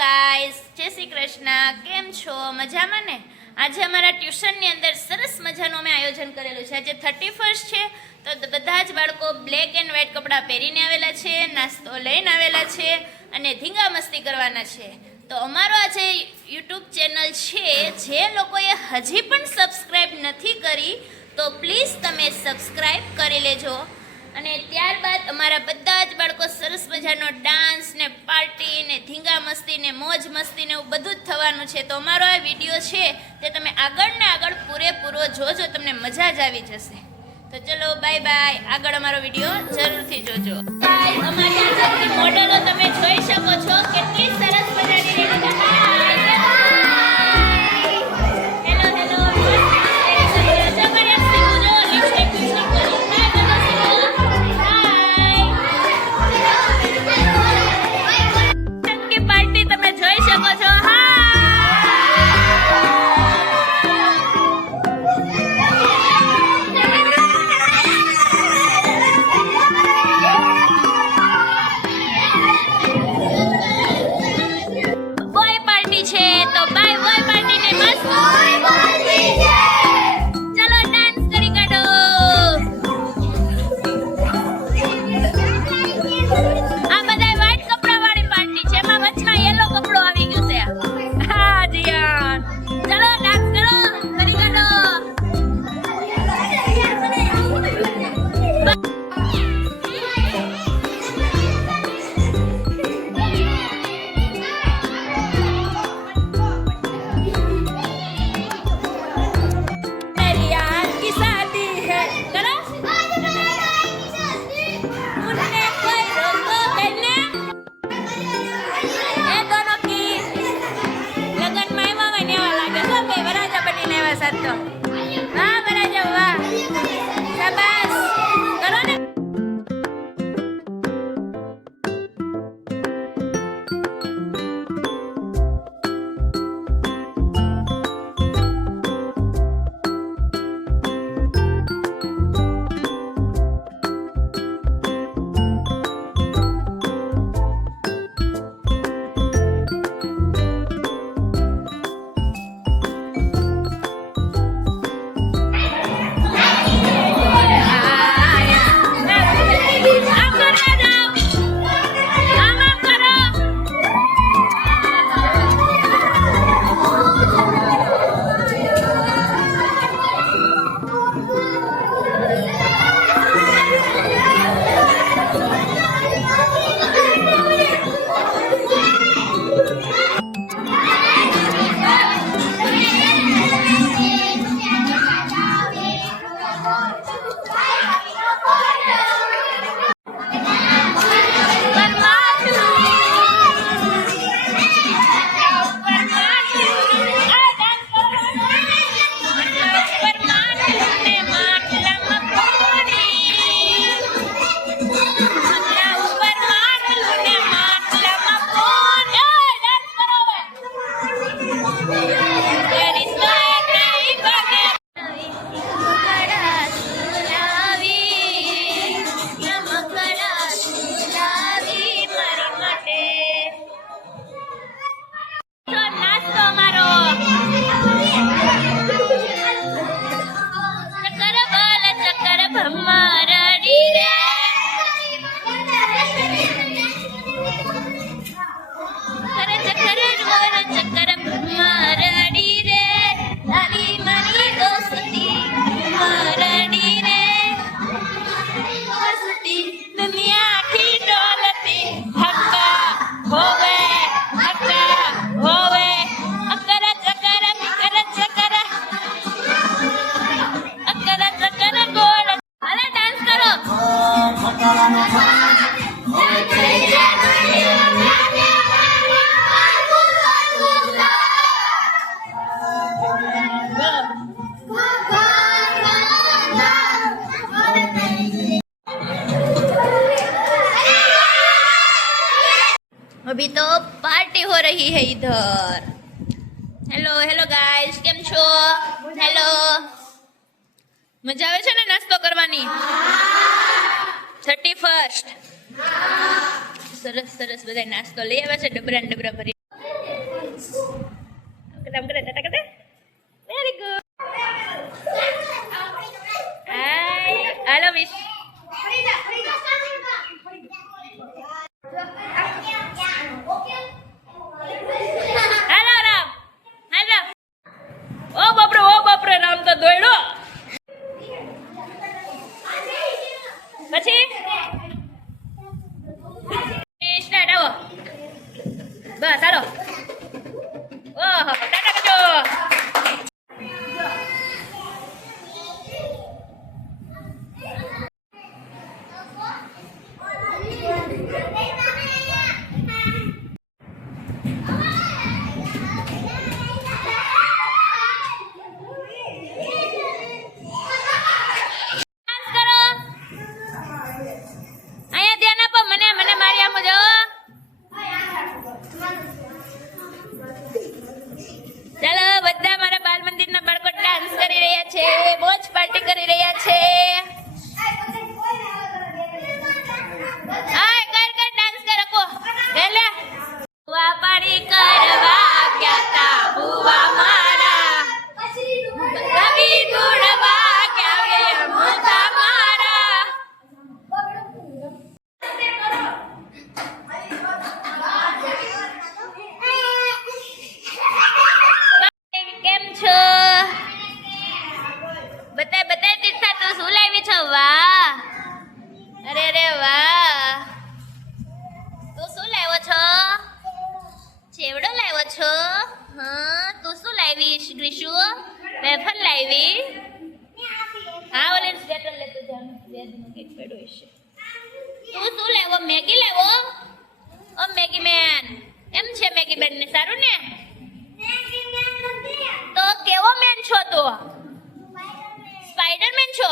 Guys, જય શ્રી કૃષ્ણ. કેમ છો? મજામાં ને? આજે અમારા ટ્યુશનની અંદર સરસ મજાનું અમે આયોજન કરેલું છે. આજે 31st છે, તો બધા જ બાળકો બ્લેક એન્ડ વ્હાઇટ કપડાં પહેરીને આવેલા છે, નાસ્તો લઈને આવેલા છે અને ધીંગા મસ્તી કરવાના છે. તો અમારો આજે યુટ્યુબ ચેનલ છે, જે લોકોએ હજી પણ સબસ્ક્રાઈબ નથી કરી તો પ્લીઝ તમે સબસ્ક્રાઈબ કરી લેજો. અને ત્યારબાદ અમારા બધા જ બાળકો સરસ મજાનો ડાન્સ ને પાર્ટી ને ધીંગા મસ્તી ને મોજ મસ્તી ને એવું બધું જ થવાનું છે. તો અમારો આ વિડીયો છે તે તમે આગળ ને આગળ પૂરેપૂરો જોજો, તમને મજા જ આવી જશે. તો ચલો બાય બાય, આગળ અમારો વિડીયો જરૂરથી જોજો. અમારી આજની મોડેલો તમે જોઈ શકો છો, કેટલી સરસ મજાની अभी तो पार्टी हो रही है इधर. हेलो हेलो गाइस, કેમ છો? હેલો, મજા આવે છે ને નાસ્તો કરવાની? 31st સરસ સરસ બધા નાસ્તો લઈ આવ્યા છે, ડબરા ડબરા ભરી. બસ ચાલો. ઓહો ટાટા કરજો. ચાલો બધા મારા બાલ મંદિરના બાળકો ડાન્સ કરી રહ્યા છે, મોજ પાર્ટી કરી રહ્યા છે. હાય કર ડાન્સ કરો લે. બુવા પાડી કરવા ગયા તા બુવા મારા, કવિ ગુણવા ક્યાં મોતા મારા. કેમ છો? બતાય તીર્થા તું શું લાવી છો? વાહ, અરે વાહ. તું શું લાવ્યો છો? ચેવડો લાવ્યો છો? હા, તું શું લાવી ગ્રીશુ? વેફર લાવી? હા ઓલે સ્વેટર લેતો જા, વેદનો કેક પડ્યો હશે. તું શું લાવ્યો? મેગી લાવ્યો? ઓ મેગી મેન, એમ છે મેગી બેન ને સારું ને? તો કેવો મેન છો તું? સ્પાઈડરમેન છો?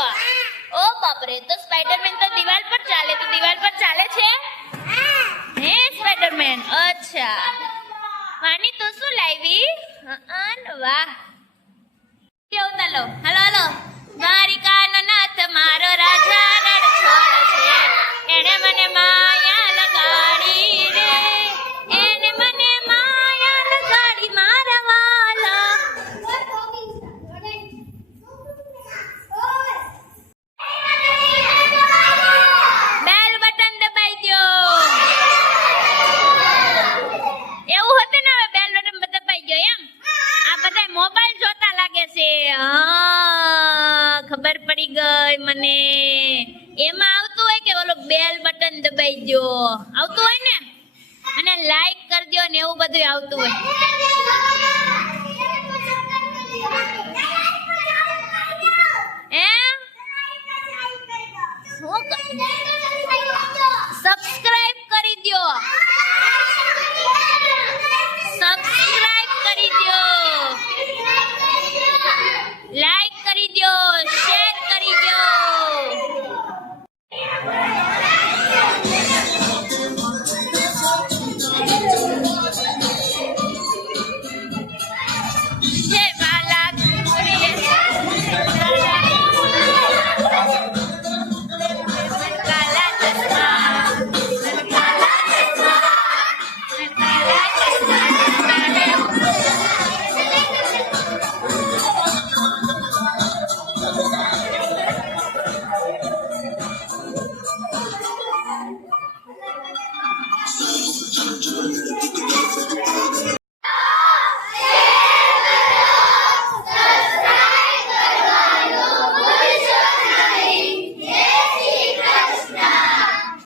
ઓ બાપરે, તો સ્પાઈડરમેન તો દિવાલ પર ચાલે, તો દિવાલ પર ચાલે છે હે સ્પાઈડરમેન? અચ્છા માની તું શું લાવી? વાહ કેવું? ચાલો હાલો દ્વારિકાનો નાથ મારો રાજા રણ છોડ છે, એણે મને માયા લગાડી રે, એને મને માયા લગાડી મારા વાલા. બેલ બટન દબાઈ દો. એવું હતું ને, હવે બેલ બટન દબાઈ ગયો એમ? આ બધા મોબાઈલ જોતા લાગે છે. હા ખબર પડી ગઈ મને. એમાં આવતું હોય કે ઓલો બેલ બટન દબાઈ દો આવતું હોય ને, અને લાઈક કરી દો ને એવું બધું આવતું હોય. સબસ્ક્રાઇબ કરી દો, સબસ્ક્રાઇબ કરી દો, લાઈક કરી દો, શેર કરી દો. જય બાલા કાલા ચશ્મા